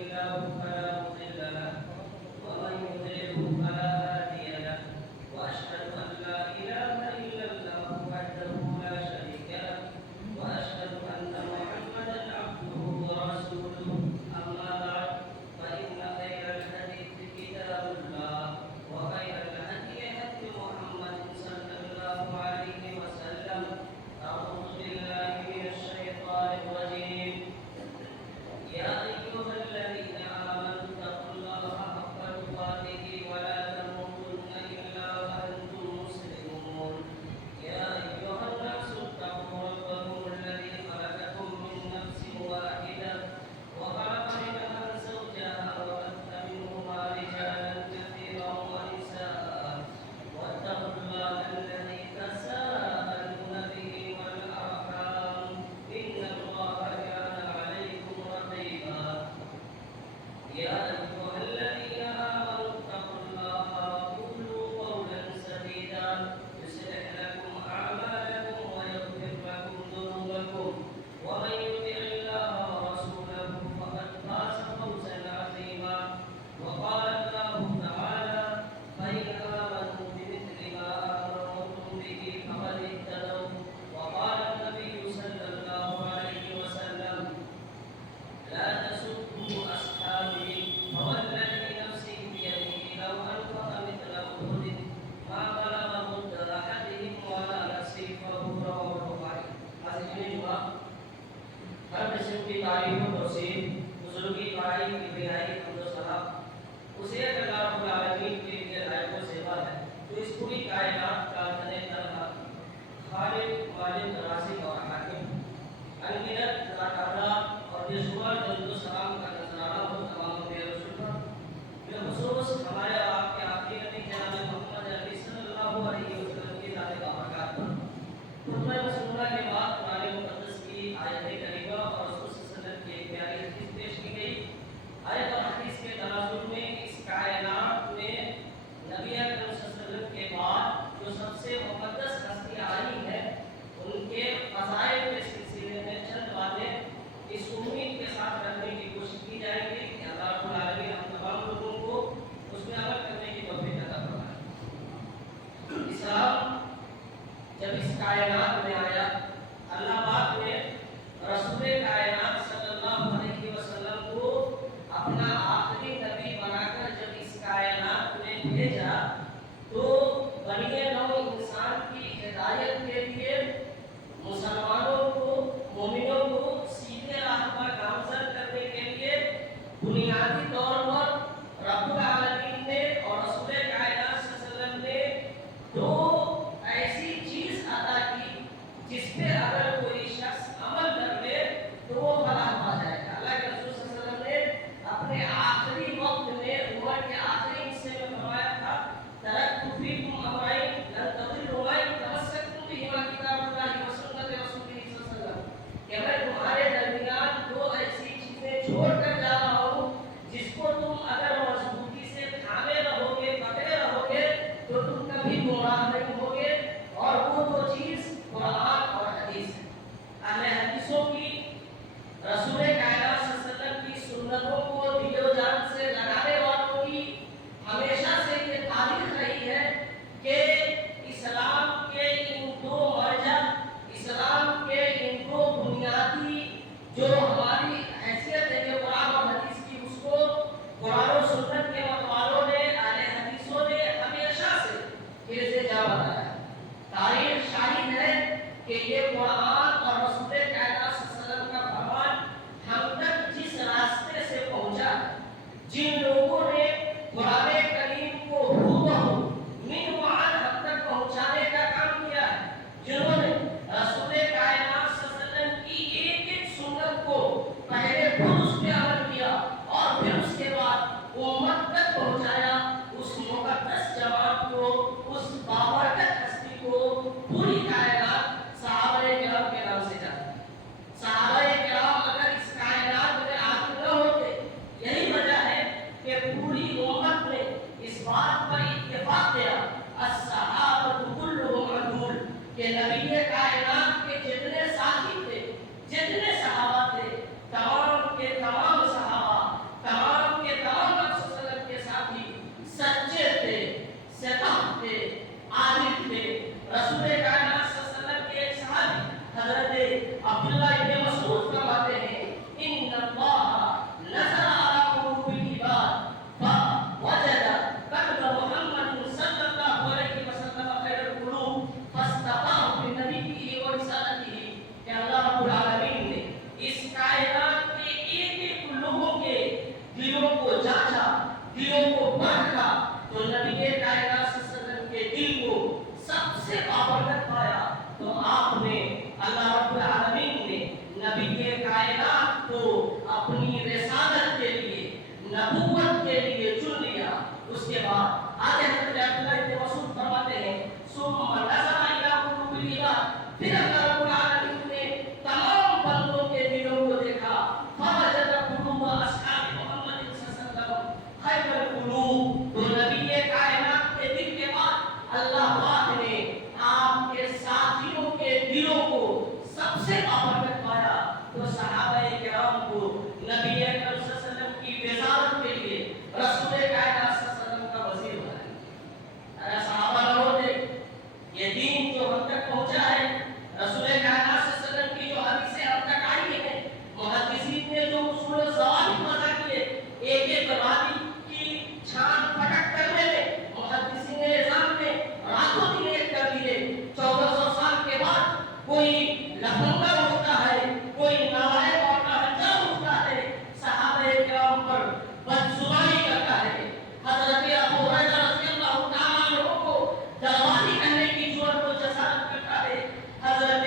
الله فلا مضل له ومن يضلله فلا هادي له وأشهد أن لا إله إلا الله وحده لا شريك له وأشهد أن محمدا عبده ورسوله أما بعد فإن خير الحديث كتاب الله وخير الهدي هدي محمد صلى الله عليه وسلم أعوذ بالله من الشيطان الرجيم يا أيها الذين آمنوا اتقوا الله حق تقاته ولا تموتن إلا وأنتم مسلمون يا أيها الناس اتقوا ربكم الذي خلقكم من نفس واحدة وخلق منها زوجها وبث منهما رجالا كثيرا ونساء واتقوا الله الذي تساءلون به والأرحام إن الله كان عليكم رقيبا يا أيها الذين آمنوا اتقوا الله وقولوا قولا سديدا يصلح لكم أعمالكم ويغفر لكم ذنوبكم ومن يطع الله ورسوله فقد فاز فوزا عظيما وقال الله تعالى فإن آمنوا بمثل ما آمنتم به فقد اهتدوا وقال النبي صلى الله عليه وسلم لا تسبوا أصحابي فوالذي نفسي بيده لو أنفق مثل أحد ما بلغ مد أحدهم ولا نصيفه رواه البخاري. حاضرین جمعہ ہر قسم کی تعریف و توصیف بزرگی بڑائی کبریائی حمد و ثنا اسے اللہ رب العالمین کے لیے لائق و زیبا ہے جو اس پوری کائنات کا تن تنہا خالق مالک رازق اور حاکم انگنت ذاتِ اور بے شمار درود و سلام کا نذرانہ ہو تمام انبیاء رسول پر بالخصوص ہمارے آپ کے آخری نبی جناب محمد عربی صلی اللہ علیہ وسلم کی ذات بابرکات پر خطبہ رسولہ کے بعد قرآن مقدس کی آیت کریمہ اور رسول صلی اللہ علیہ وسلم کی ایک پیاری حدیث پیش کی گئی. آیت اور حدیث کے تناظر میں اس کائنات میں نبی اکرم صلی اللہ علیہ وسلم کے بعد جو سب سے مقدس ہستی آئی ہے ان کے فضائل کے سلسلے میں چند باتیں اس امید کے ساتھ رکھنے کی کوشش کی جائے گی کہ اللہ رب العالمین ہم تمام لوگوں کو اس میں عمل کرنے کی توفیق عطا فرمائے. اسلام جب اس کائنات میں آیا اللہ پاک نے رسول کائنات صلی اللہ علیہ وسلم کو اپنا آخری نبی بنا کر جب اس کائنات میں بھیجا تو بنی نوع انسان کی ہدایت کے لیے مسلمانوں کو مومنوں کو سیدھے راہ پر گامزن کرنے کے لیے بنیادی طور پر رب العالمین نے اور رسول کائنات صلی اللہ علیہ وسلم نے دو ایسی چیز عطا کی جس پہ اگر کوئی شخص عمل کر لے تو وہ فلاح پا جائے گا. اللہ کے رسول صلی اللہ علیہ وسلم نے اپنے آخری وقت میں عمر کے آخری حصے میں فرمایا تھا ترکت فیکم امرین لن تضلوا ما ان تمسکتم بہما کتاب اللہ و سنت رسول صلی اللہ علیہ وسلم کہ میں تمہارے درمیان دو ایسی چیزیں چھوڑ کر جا رہا ہوں جس کو تم اگر مضبوطی سے تھامے رہو گے پکڑے رہو گے تو تم کبھی گمراہ نہیں ہوگے اور وہ دو چیز قرآن اور حدیث ہے. اہل حدیثوں کی رسول کائنات صلی اللہ علیہ وسلم کی سنتوں کو دل و جان سے لگانے والوں کی ہمیشہ سے یہ تاریخ رہی ہے کہ اسلام کے ان دو مرجع اسلام کے ان دو بنیادی جو ہماری حیثیت ہے کہ قرآن اور حدیث کی اس کو قرآن و سنت کے مقالوں نے اہل حدیثوں نے ہمیشہ سے کیسے جا بتایا. تاریخ شاہد ہے کہ یہ قرآن اور رسول کائنات صلی اللہ علیہ وسلم کا فرمان ہم تک جس راستے سے پہنچا جن لوگوں نے قرآن کریم کو ہو من وعد ہم تک پہنچانے کا کام کیا ہے جنہوں نے رسول کائنات صلی اللہ علیہ وسلم کی ایک ایک سنت کو پہلے خود اس پہ عمل کیا اور پھر اس کے بعد امت تک پہنچایا اس مقدس جماعت کو اس بابرکت ہستی کو پوری کائنات صحابہ کرام کے نام سے جاتی ہے. صحابہ کرام اگر اس کائنات میں آخر نہ ہوتے یہی وجہ ہے کہ پوری امت نے اس بات پر اتفاق کیا الصحابہ کلهم عدول کہ نبی کائنات کے جتنے ساتھی تھے جتنے صحابہ تھے تمام کے تمام صحابہ نبوت کے لیے چن لیا. اس کے بعد آگے حضرت عبداللہ ابن مسعود فرماتے ہیں ثم نظر الى قلوب العباد، پھر اللہ رب العالمین نے تمام بندوں کے دلوں کو دیکھا. فوجد قلوب اصحاب محمد صلی اللہ علیہ وسلم خیر القلوب، تو نبی کائنات کے دل کے بعد اللہ پاک نے آپ کے ساتھیوں کے دلوں کو سب سے بابرکت پایا. تو صحابہ کرام کو نبی اکرم صلی اللہ علیہ وسلم کی وزارت کے لیے رسول کائنات صلی اللہ علیہ وسلم کا وزیر بنایا. اگر صحابہ نہ ہوتے، یہ دین جو ہم تک پہنچا ہے، رسول کائنات صلی اللہ علیہ وسلم کی جو حدیثیں ہم تک آئی ہیں، محدثین نے جو اصول ضوابط وضع کیے، ایک ایک راوی کی چھان پھٹک کرنے میں محدثین نظام نے راتوں دن ایک کر دیے. 1400 سال کے بعد کوئی لفنگا اٹھتا ہے، کوئی نوائے اور نہنجا اٹھتا ہے، صحابہ کرام پر بدزبانی کرتا ہے. حضرت ابو ہریرہ رضی اللہ تعالیٰ عنہ کو دروازی کہنے کی جرأت و جسارت کرتا ہے. حضرت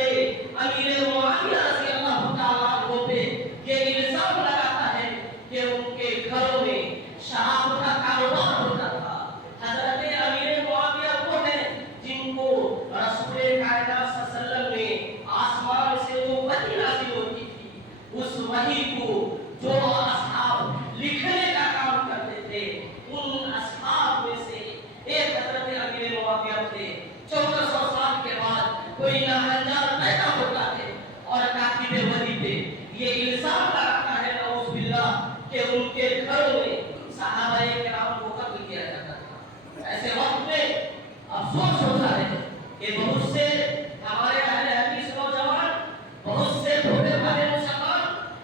امیر معاویہ رضی اللہ تعالیٰ عنہ پہ یہ الزام لگاتا ہے کہ ان کے گھروں میں شراب کا کاروبار ہوتا تھا. حضرت امیر معاویہ وہ ہیں جن کو رسول کائنات صلی اللہ علیہ وسلم نے آسمان سے جو وحی نازل ہوتی تھی، اس وحی کو جو اصحاب لکھنے کا کام کرتے تھے، ان اصحاب میں سے ایک حضرت امیر معاویہ تھے. 1400 سال کے بعد کوئی ناہنجار پیدا ہوتا ہے اور کاتب وحی پہ یہ الزام لگاتا ہے نعوذ باللہ کہ ان کے گھروں میں صحابہ کرام کو قتل کیا جاتا تھا. ایسے وقت میں افسوس ہوتا ہے کہ بہت سے ہمارے اہل حدیث نوجوان، بہت سے بھولے بھالے مسلمان،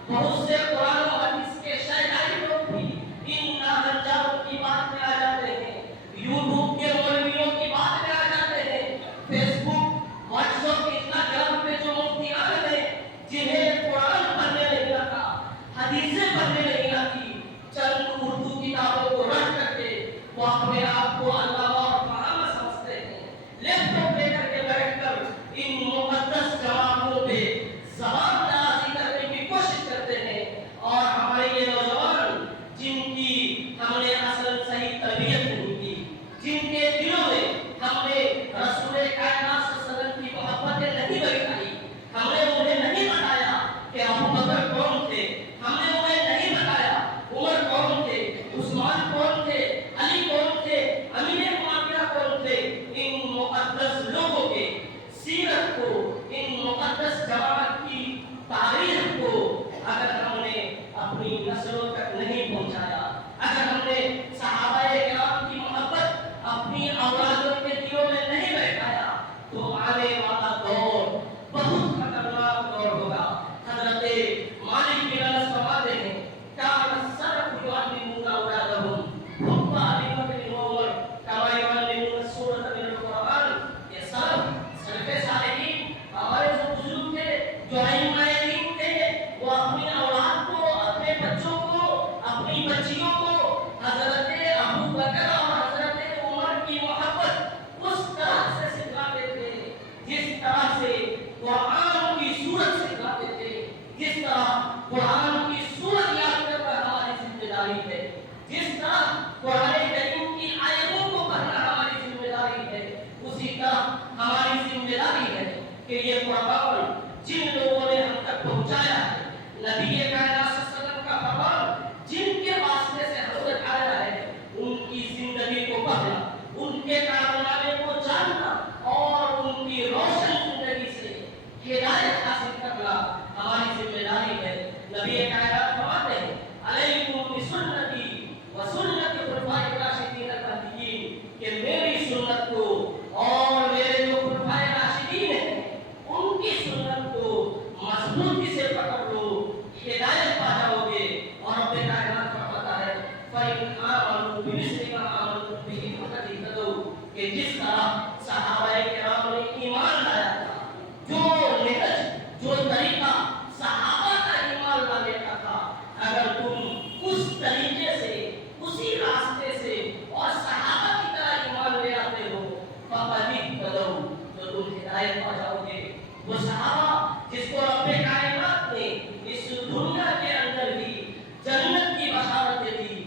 بہت سے قرآن و حدیث کے شیطانی لوگ بھی ان ناہنجاروں کی بات میں آ جاتے ہیں، یوٹیوب کے مولویوں کی بات میں آ جاتے ہیں، فیس بک، واٹس ایپ، انسٹاگرام پہ جو مفتیان ہیں جنہیں قرآن پڑھنے نہیں آتا، حدیثیں پڑھنے نہیں آتی، چند اردو کتابوں کو رٹ کر کے وہ اپنے آپ کو اللہ اور محمد سمجھتے ہیں. لیپ ٹاپ لے کر کے بیٹھ کر ان مقدس جماعتوں پہ زبان درازی کرنے کی کوشش کرتے ہیں. اور ہمارے یہ نوجوان جن کی ہم نے اصل صحیح تربیت نہیں کی، جن کے دلوں میں ہم نے رسول کائنات صلی اللہ علیہ وسلم کی محبتیں نہیں بٹھائی، ہم نے انہیں نہیں بتایا کہ ابو بکر کون تھے، ہم نے انہیں نہیں بتایا عمر کون تھے، عثمان کون تھے، علی کون تھے، امیر معاویہ کون تھے. ان مقدس لوگوں کے سیرت کو، ان مقدس جماعت کی تاریخ کو اگر ہم نے اپنی نسلوں تک نہیں پہنچایا، اگر ہم نے صحابہ کرام کی محبت اپنی اولادوں کے دلوں میں نہیں بیٹھایا، تو آنے والا دور بہت خطرناک دور ہوگا. حضرت مالک بن انس فرماتے ہیں کان السلف يعلمون اولادهم حب ابي بکر وعمر كما يعلمون السورة من القرآن. یہ سلف صالحین، ہمارے جو بزرگ تھے، جو ائمہ دین تھے، وہ اپنی اولاد کو، اپنے بچوں کو، اپنی بچیوں کو حضرت ابو بکر اور حضرت عمر کی محبت اس طرح سے سکھاتے تھے جس طرح سے قرآن کی سورت سکھاتے تھے، جس طرح قرآن کی سورت یاد کرنا ہماری ذمہ داری ہے، جس طرح قرآن کریم کی آیتوں کو پڑھنا ہماری ذمہ داری ہے، اسی طرح ہماری ذمہ داری ہے کہ یہ قرآن جن لوگوں نے ہم تک پہنچایا ہے، نبی کائنات صلی اللہ علیہ وسلم کا فرمان جن کے واسطے سے ہم تک آیا ہے، ان کی زندگی کو پڑھنا، ان کے کارنامے کو جاننا اور ان کی روشن زندگی سے ہدایت حاصل کرنا ہماری ذمہ داری ہے. نبی کائنات فرماتے ہیں علیکم بسنتی و سنت خلفاء الراشدین المہدیین، کہ میری سنت کو اور میرے جو خلفاء راشدین ہیں ان کی سنت کو مضبوطی سے پکڑ لو، ہدایت پا جاؤ گے. اور رب کائنات فرماتا ہے فَإِنْ آمَنُوا بِمِثْلِ مَا آمَنْتُم بِهِ فَقَدِ اهْتَدَوْا، کہ جس طرح صحابہ کرام نے ایمان لایا تھا، جو نہج، جو طریقہ صحابہ کا ایمان لانے کا تھا، اگر تم اس طریقے سے، اسی راستے سے اور صحابہ کی طرح ایمان لے آتے ہو، فَقَدِ اهْتَدَوْا، تو تم ہدایت پا جاؤ گے. وہ صحابہ جس کو رب کائنات نے اس دنیا کے اندر ہی جنت کی بشارتیں دی،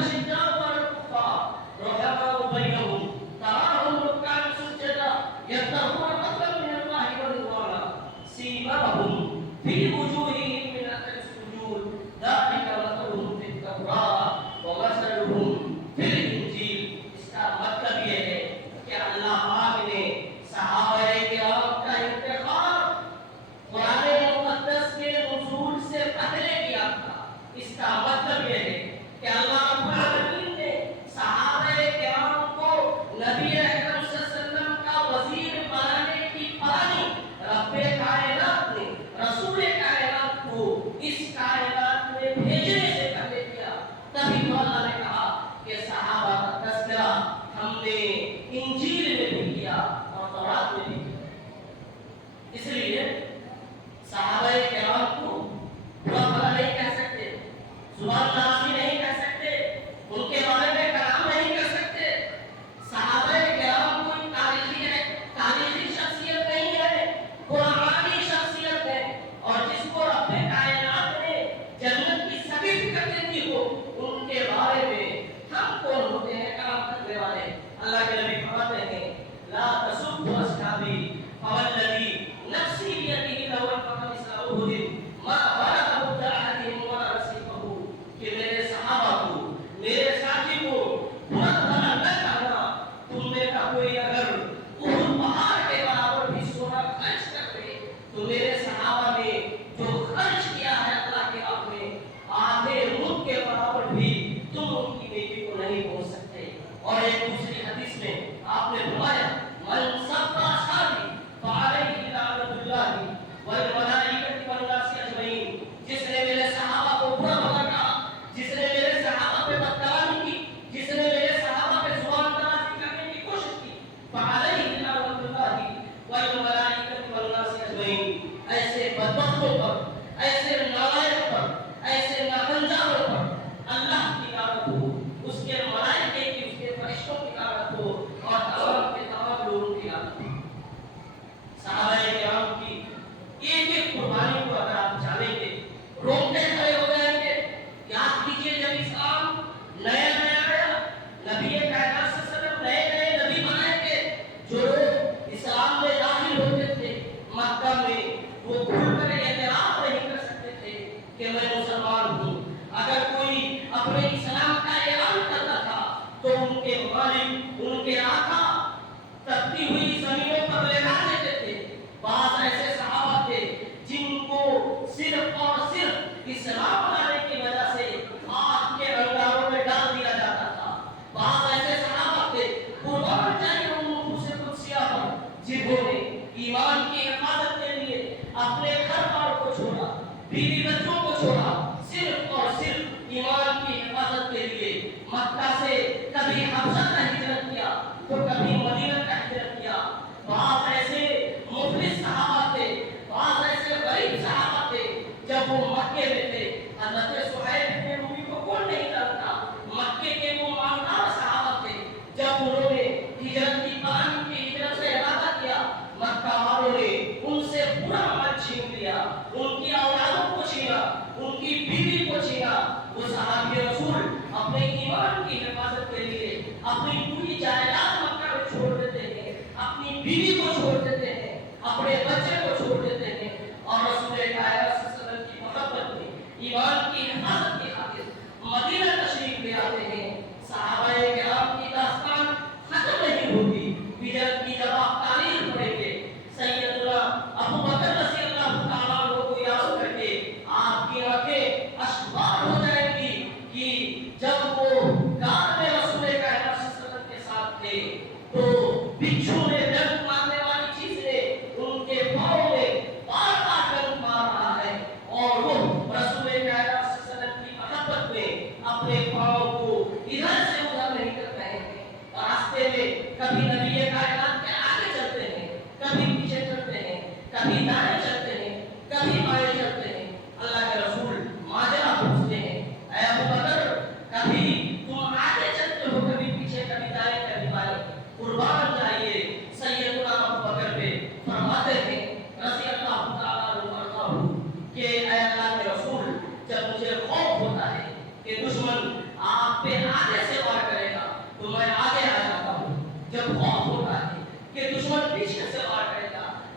أشداء على الكفار رحماء بينهم تراهم ركعا سجدا يبتغون فضلا من الله ورضوانا سيماهم في وجوههم من أثر السجود ذلك مثلهم في التوراة ومثلهم في الإنجيل. اس کا مطلب یہ ہے کہ اللہ پاک نے صحابہ کرام کا انتخاب قرآن مقدس کے نزول سے پہلے کیا تھا. اس کا مطلب یہ ہے کہ اللہ رب العالمین نے صحابہ کرام کو نبی اکرم صلی اللہ علیہ وسلم کا وزیر بنانے کی پرانی رب کائنات نے رسول کائنات کو اس کائنات میں بھیجنے سے پہلے کیا. تبھی تو اللہ نے کہا کہ صحابہ کا تذکرہ ہم نے انجیل میں بھی کیا اور تورات میں بھی کیا. اس لیے صحابہ کرام کو برا بھلا نہیں کہہ سکتے, زبان نازی نہیں کہہ سکتے, ان کے بارے میں کلام نہیں کر سکتے. صحابہ کرام کوئی تاریخی شخصیت نہیں ہے, قرآنی شخصیت ہے, اور جس کو رب کائنات نے جنت کی سبھی فکر دیتی ہو ان کے بارے میں ہم کون ہوتے ہیں کلام کرنے والے. اللہ کے نبی فرماتے ہیں لا تسبوا اصحابی فوالذی نفسی بیدہ لو انفق مثل احد ما بلغ مد احدهم ولا نصیفہ, کہ میرے صحابہ کو میرے ساتھی کو برا بھلا نہ کہنا. تم میں کا کوئی اگر احد پہاڑ کے برابر بھی سونا خرچ کر دے تو میرے صحابہ نے جو خرچ کیا ہے اللہ کے راہ میں آدھے مد کے برابر بھی تم ان کی نیکی کو نہیں پہنچ سکتے. اور ایک دوسری حدیث میں آپ نے فرمایا من سب اصحابی فعلیہ لعنۃ اللہ والملائکۃ والناس اجمعین, جس نے میرے صحابہ کو برا بھلا کہا, جس نے میرے صحابہ پہ بدکلام کی, جس نے میرے صحابہ پہ زبان درازی کرنے کی کوشش کی, فعلیہ لعنۃ اللہ والملائکۃ والناس اجمعین. ایسے بدبختوں پر, ایسے نالائق پر, ایسے ناہنجاروں پر اللہ کی لعنت ہو, اس کے ملائکے کی, اس کے فرشتوں کی لعنت ہو, اور تمام کے تمام لوگوں کی لعنت ہو. صحابہ کرام کی ایک ایک قربانی کو اگر آپ جانیں گے روکتے کھڑے ہو جائیں گے. یاد کیجئے جب اسلام نیا نیا آیا, نبی کائنات صلی اللہ علیہ وسلم نئے نئے نبی بنائے گے, جو لوگ اسلام میں داخل ہوتے تھے مکہ میں وہ کھل کر اعتراف نہیں کر سکتے تھے کہ میں مسلمان ہوں. اگر کوئی اپنے اسلام کا اعلان کرتا تھا تو ان کے مالک, ان کے آقا تپتی ہوئی زمینوں پر لہرا دیتے تھے. بعض ایسے صحابہ تھے جن کو صرف اور صرف اسلام لانے کی وجہ سے آگ کے انگاروں میں ڈال دیا جاتا تھا. بعض ایسے صحابہ تھے قربان جائے نفوس قدسیہ پر جنہوں نے ایمان کی حفاظت کے لیے اپنے گھر بار کو چھوڑا, بیوی بچوں کو چھوڑا, صرف اور صرف ایمان کی حفاظت کے لیے مکہ سے کبھی حبشہ کا ہجرت کیا تو کبھی مدینہ کا ہجرت کیا. بعض ایسے مفلس صحابہ تھے, بعض ایسے غریب صحابہ تھے جب وہ مکے میں تھے. حضرت صہیب بن رومی کو کون نہیں جانتا, مکے کے وہ مالدار صحابہ تھے. جب انہوں نے ہجرت کی پلان کی ہجرت سے ارادہ کیا, مکہ والوں نے ان سے پورا مال چھین لیا, ان کی اولادوں کو چھینا, ان کی بیوی کو چھینا. وہ صحابی رسول اپنے ایمان کی حفاظت کے لیے اپنی پوری جائیداد مکہ میں چھوڑ دیتے ہیں, اپنی بیوی کو چھوڑ دیتے ہیں, اپنے بچے کو چھوڑ دیتے ہیں, اور رسول کائنات صلی اللہ علیہ وسلم کی محبت میں ایمان کی حفاظت کی خاطر مدینہ تشریف لے آتے ہیں. صحابہ کرام کی داستان ختم نہیں ہوتی. ہجرت کی جب آپ تاریخ پڑھیں گے سیدنا ابو بکر رضی اللہ تعالیٰ عنہ کو یاد کر کے آپ کی آنکھیں اشکبار ہو جائیں گی کہ جب وہ غار میں رسول کائنات صلی اللہ علیہ وسلم کے ساتھ تھے تو بچھو نے ڈنک مارنے والی چیز نے ان کے پاؤں میں بار بار ڈنک مار رہا ہے, اور وہ رسول کائنات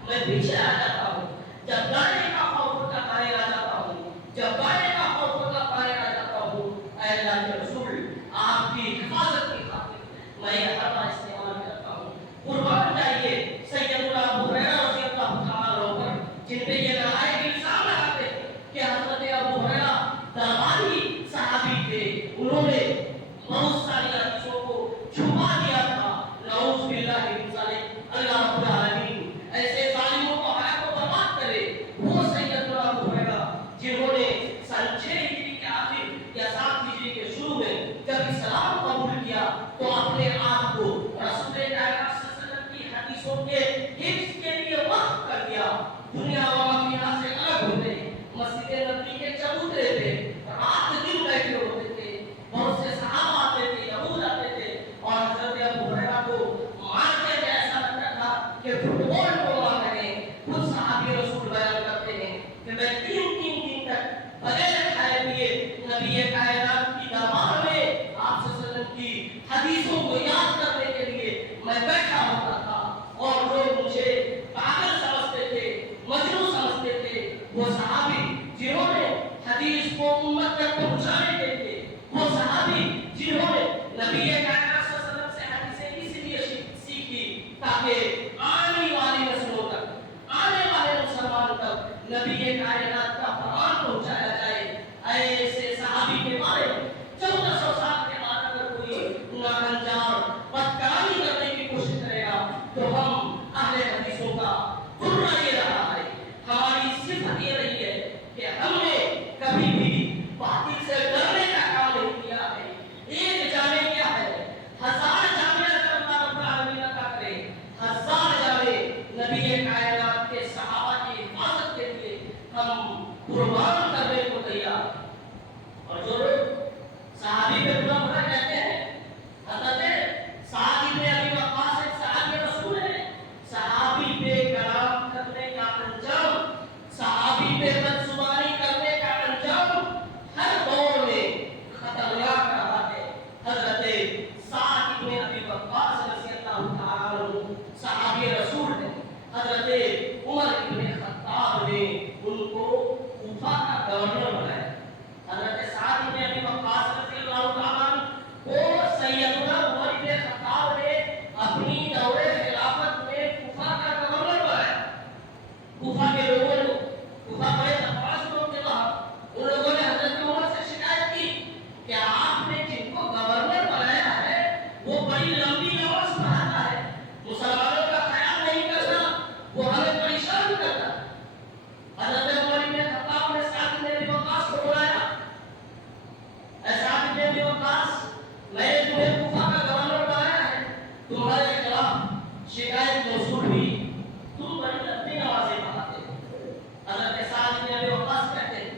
میں پیچھے آ جاتا ہوں. جب گانے کا خوف ہوتا پائے آ جاتا ہوں, جب گانے کا خوف ہوتا پائے آ جاتا ہوں. اے اللہ کے رسول, آپ کی حفاظت کی خاطر میں یہ حربہ استعمال کرتا ہوں. قربان جائیے سیدنا ابو ہریرہ رضی اللہ تعالیٰ عنہ پر, جن پہ یہ لڑائی کے الزام لگاتے تھے کہ حضرت ابو ہریرہ درباری صحابی تھے, انہوں نے بہت ساری حدیثوں کو چھپا دیا تھا. نعوذ باللہ من ذالک. اللہ رب العالمین ایسے ظالموں کو ہلاک و برباد کرے. وہ سیدنا ابو ہریرہ جنہوں نے سن 6 ہجری کے آخر یا 7 ہجری کے شروع میں جب اسلام قبول کیا تو اپنے آپ کو رسول کائنات صلی اللہ علیہ وسلم کی حدیثوں کے حفظ کے لیے وقف کر دیا. دنیا و مافیہ سے الگ ہو گئے. مسجد نبوی کے چبوترے پہ رات دن بیٹھے ہوتے تھے. بہت سے صحابہ آتے تھے, یہود آتے تھے, اور حضرت ابو ہریرہ کو مارتے ہوئے ایسا لگتا تھا کہ فٹ بال کو مار رہے ہیں. خود صحابی رسول بیان کرتے ہیں کہ میں 3 دن تک بغیر کھائے پیے نبی کائنات کی دربار میں آپ صلی اللہ علیہ وسلم کی حدیثوں کو یاد کرنے کے لیے میں بیٹھا ہوتا تھا. اور لوگ مجھے پاگل سمجھتے تھے, مجنون سمجھتے تھے. وہ صحابی جنہوں نے حدیث کو امت تک پہنچانے کے لیے, وہ صحابی جنہوں نے نبی کائنات صلی اللہ علیہ وسلم سے حدیثیں اس لیے سیکھی تاکہ آنے والی نسلوں تک, آنے والے مسلمان تک نبی کائنات کا فرمان پہنچایا جائے. ایسے صحابی کے بارے میں 1400 سال کے بعد اگر کوئی ناہنجار بدکاری کرنے کی کوشش کرے گا تو ہم اہل حدیثوں کا درہ یہ رہا ہے, ہماری صفت یہ رہی ہے کہ ہم نے کبھی بھی باطل سے ڈرنے کا کام نہیں کیا ہے. ایک جامع کیا ہے, 1000 جامع اگر اللہ رب العالمین عطا کرے, 1000 جامع نبی کائنات کے صحابہ کی حفاظت کے لیے ہم قربان کرنے کو تیار. اور جو لوگ صحابی پہ برا بھلا کہتے ہیں, حضرت سعد بن ابی وقاص ایک صحابی رسول ہے. صحابی پہ کلام کرنے کا انجام, صحابی پہ بدزبانی کرنے کا انجام ہر دور میں خطرناک رہا ہے. حضرت سعد بن ابی وقاص رضی اللہ تعالیٰ عنہ صحابی رسول ہیں. حضرت عمر بن خطاب نے ان کو کوفہ کا گورنر بنایا. حضرت سعد بن ابی وقاص رضی اللہ تعالیٰ عنہ کو سیدنا عمر بن خطاب نے اپنی دور خلافت میں کوفہ کا گورنر بنایا. کوفہ کے لوگوں نے, کوفہ بڑے نفاذ لوگ تھے وہاں, ان لوگوں نے حضرت عمر سے شکایت کی کہ آپ نے جن کو گورنر بنایا ہے وہ بڑی لمبی نماز پڑھاتا ہے, مسلمانوں کا خیال نہیں کرتا, وہ ہمیں پریشان کرتا. حضرت عمر بن خطاب نے سعد بن ابی وقاص کو بلایا. اے سعد بن ابی وقاص, میں نے تمہیں کوفہ کا گورنر بنایا ہے, تمہارے خلاف شکایت موصول ہوئی, تم بڑی لمبی نمازیں پڑھاتے ہو. حضرت سعد بن ابی وقاص کہتے ہیں,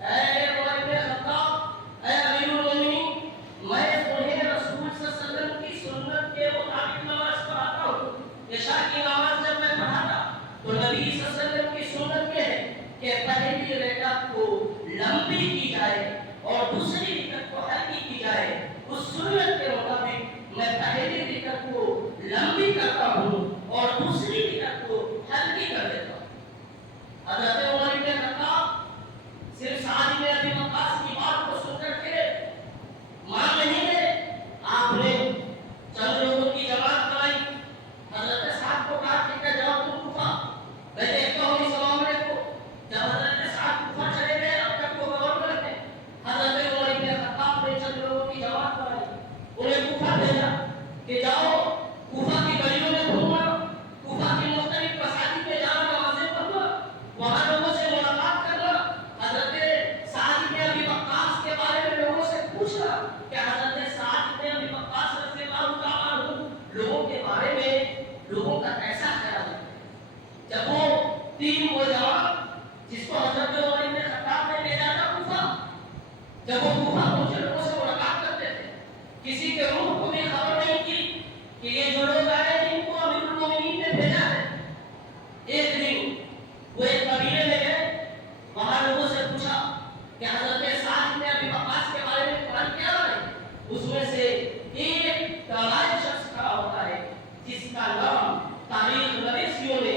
اے عمر بن خطاب, اے امیر المومنین, میں تمہیں رسول صلی اللہ علیہ وسلم کی سنت کے مطابق نماز پڑھاتا ہوں. عشاء کی نماز جب میں پڑھاتا تو نبی صلی اللہ علیہ وسلم کی سنت یہ ہے کہ پہلی رکعت کو لمبی کی جائے اور دوسری رکعت کو ہلکی کی جائے. اس سنت کے مطابق میں پہلی رکعت کو لمبی کرتا ہوں اور دوسری رکعت کو ہلکی کر دیتا ہوں. حضرت عمر بن خطاب صرف سعد بن ابی وقاص کی بات کو سن کر کے مان نہیں گئے. آپ نے چند لوگوں کی جماعت بنائی. حضرت سعد کو کہا کہ جاؤ تم کوفہ, میں دیکھتا ہوں اس معاملے کو. جب حضرت سعد کوفہ چلے گئے, اب تک وہ گورنر تھے, حضرت عمر بن خطاب نے چند لوگوں کی جماعت بنائی, انہیں کوفہ بھیجا کہ جاؤ کوفہ کی گلیوں میں گھومنا, کوفہ کی مختلف مساجد میں جانا, نمازیں پڑھنا, وہاں لوگوں سے ملاقات کرنا, حضرت سعد بن ابی وقاص کے بارے میں لوگوں سے پوچھنا کہ حضرت سعد بن ابی وقاص رضی اللہ تعالیٰ عنہ لوگوں کے بارے میں لوگوں کا کیسا خیال ہے. جب وہ 3 وہ جوان جس کو حضرت عمر بن خطاب نے بھیجا تھا کوفہ, جب وہ کوفہ پہنچے لوگوں سے ملاقات کرتے تھے, کسی کے روح کو بھی خبر نہیں کی کہ یہ جو لوگ آئے جن کو امیر المومنین نے بھیجا ہے. ایک دن وہ ایک قبیلے میں گئے, وہاں لوگوں سے پوچھا کہ حضرت سعد بن ابی وقاص کے بارے میں قرآن کیا ہے. اس میں سے ایک طالب شخص کھڑا ہوتا ہے جس کا نام تاریخ نویسیوں نے